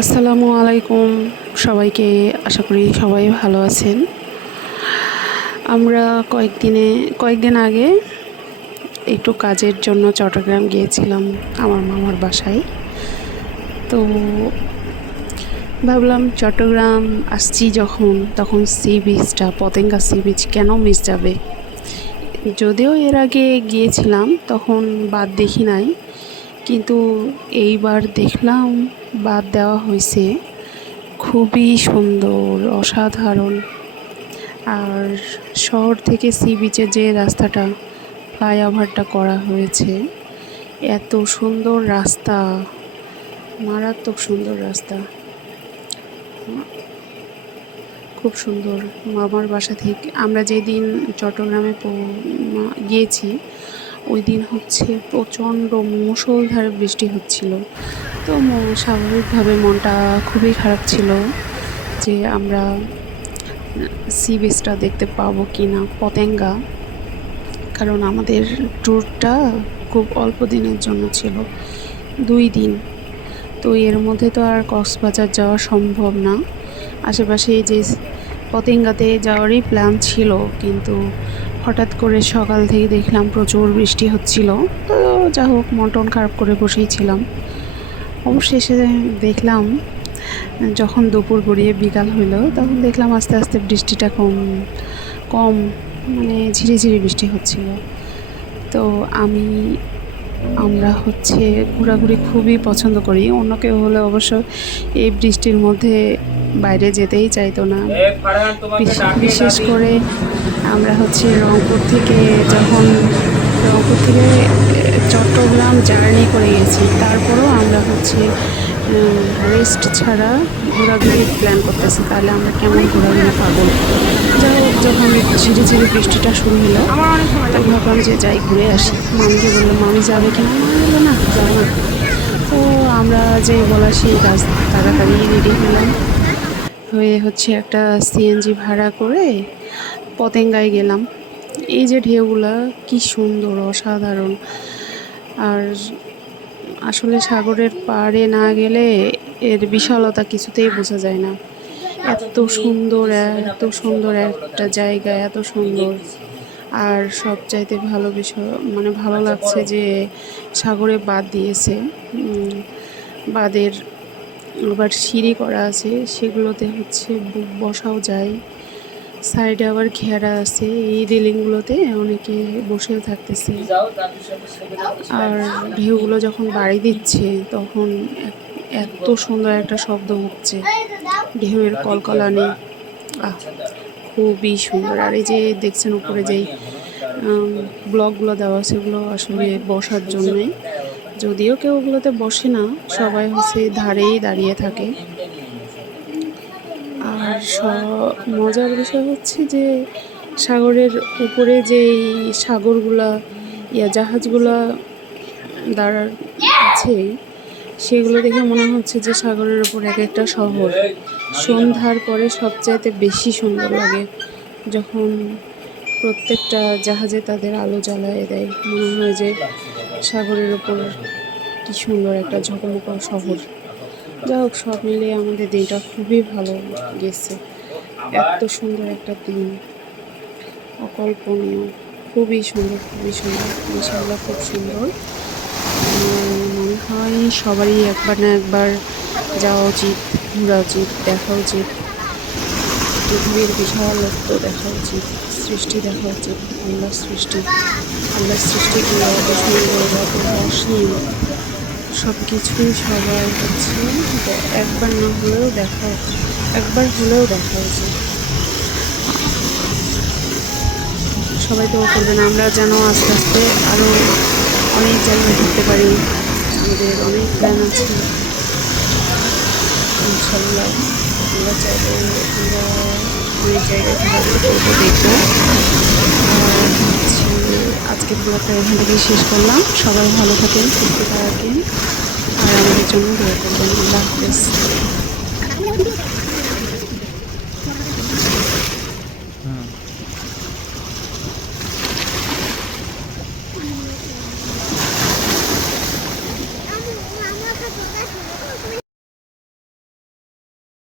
আসসালামু আলাইকুম সবাইকে। আশা করি সবাই ভালো আছেন। আমরা কয়েকদিন আগে একটু কাজের জন্য চট্টগ্রাম গিয়েছিলাম আমার মামার বাসায়। তো ভাবলাম চট্টগ্রাম আসছি যখন, তখন সি বিচটা, পতেঙ্গা সি বিচ কেন মিস যাবে। যদিও এর আগে গিয়েছিলাম, তখন বাদ দেখি নাই, কিন্তু এইবার দেখলাম বাদ দেওয়া হয়েছে। খুবই সুন্দর, অসাধারণ। আর শহর থেকে সি বিচের যে রাস্তাটা, ফ্লাইওভারটা করা হয়েছে, এত সুন্দর রাস্তা, মারাত্মক সুন্দর রাস্তা, খুব সুন্দর। মামার বাসা থেকে আমরা যেদিন চট্টগ্রামে গিয়েছি, ওই দিন হচ্ছে প্রচণ্ড মুষলধারে বৃষ্টি হচ্ছিল। তো স্বাভাবিকভাবে মনটা খুবই খারাপ ছিল যে আমরা সি বিচটা দেখতে পাবো কি না, পতেঙ্গা। কারণ আমাদের ট্যুরটা খুব অল্প দিনের জন্য ছিল, 2 দিন। তো এর মধ্যে তো আর কক্সবাজার যাওয়া সম্ভব না। আশেপাশে যে পতেঙ্গাতে যাওয়ারই প্ল্যান ছিল, কিন্তু হঠাৎ করে সকাল থেকে দেখলাম প্রচুর বৃষ্টি হচ্ছিল। তো যা হোক, মন টন খারাপ করে বসেই ছিলাম। অবশেষে দেখলাম, যখন দুপুর গড়িয়ে বিকাল হইলো, তখন দেখলাম আস্তে আস্তে বৃষ্টিটা কম মানে ঝিরিঝিরি বৃষ্টি হচ্ছিল। তো আমরা হচ্ছে ঘোরাঘুরি খুবই পছন্দ করি। অন্য কেউ হলে অবশ্য এই বৃষ্টির মধ্যে বাইরে যেতেই চাইতো না। বিশেষ করে আমরা হচ্ছে রংপুর থেকে চট্টগ্রাম জার্নি করে গেছি, তারপরেও আমরা হচ্ছে রেস্ট ছাড়া ঘোরাঘুরির প্ল্যান করতেছি। তাহলে আমরা কেমন ঘোরাঘুরি পাবো। যাই হোক, যখন ঝিরিঝিরি বৃষ্টিটা শুরু হলো, তো ভাবলাম যে যাই, ঘুরে আসি। মামিকে বললাম, মামি যাবে কিনা? মামি বললো না, যাবো না। তো আমরা যেই বলা সেই কাজ, তাড়াতাড়ি রেডি হয়ে হচ্ছে একটা সিএনজি ভাড়া করে পতেঙ্গায় গেলাম। এই যে ঢেউগুলা কি সুন্দর, অসাধারণ। আর আসলে সাগরের পাড়ে না গেলে এর বিশালতা কিছুতেই বোঝা যায় না। এত সুন্দর একটা জায়গা, এত সুন্দর। আর সবচাইতে ভালো বিষয়, মানে ভালো লাগছে যে সাগরে বাঁধ দিয়েছে। বাঁধের আবার সিঁড়ি করা আছে, সেগুলোতে হচ্ছে বসাও যায়। সাইডে আবার ঘেরা আছে, এই রেলিংগুলোতে অনেকে বসেও থাকতেছে। আর ঢেউগুলো যখন বাড়ি দিচ্ছে, তখন এত সুন্দর একটা শব্দ হচ্ছে, ঢেউয়ের কলকলানি। খুবই সুন্দর। আর এই যে দেখছেন উপরে যেই ব্লকগুলো দেওয়া, সেগুলো আসলে বসার জন্যে। যদিও কেউ ওগুলোতে বসে না, সবাই হচ্ছে ধারেই দাঁড়িয়ে থাকে। আর মজার বিষয় হচ্ছে যে সাগরের উপরে যেই জাহাজগুলা আছে, সেগুলো দেখে মনে হচ্ছে যে সাগরের উপর এক একটা শহর। সন্ধ্যার পরে সবচাইতে বেশি সুন্দর লাগে, যখন প্রত্যেকটা জাহাজে তাদের আলো জ্বালায় দেয়। মনে হয় যে সাগরের উপর কি সুন্দর একটা ঝকমকা শহর। যা হোক, সব মিলিয়ে আমাদের দিনটা খুবই ভালো গেছে। এত সুন্দর একটা দিন, অকল্পনীয়। খুবই সুন্দর, খুবই সুন্দর, ইনশাআল্লাহ খুব সুন্দর। মনে হয় সবারই একবার না একবার যাওয়া উচিত, ঘোরা উচিত, দেখা উচিত। পৃথিবীর বিশালত্ব দেখা উচিত, সৃষ্টি দেখা উচিত। আল্লাহর সৃষ্টিগুলো এত সুন্দর, এত অসীম। সব কিছুই সবার হচ্ছে একবার হলেও দেখা উচিত। সবাই তো করবেন, আমরা যেন আস্তে আস্তে আরও অনেক জায়গায় ঘুরতে পারি। আমাদের অনেক প্ল্যান আছে, ইনশাল্লাহ। আমরা চাইলে আমরা অনেক জায়গায় ঘোরাঘুরি করবো, দেখবো। আর হচ্ছে আজকের ব্লগটা এখান থেকেই শেষ করলাম। সবাই ভালো থাকেন, সুস্থ থাকেন, আর আমাদের জন্য দোয়া করবেন। আল্লাহ হাফেজ।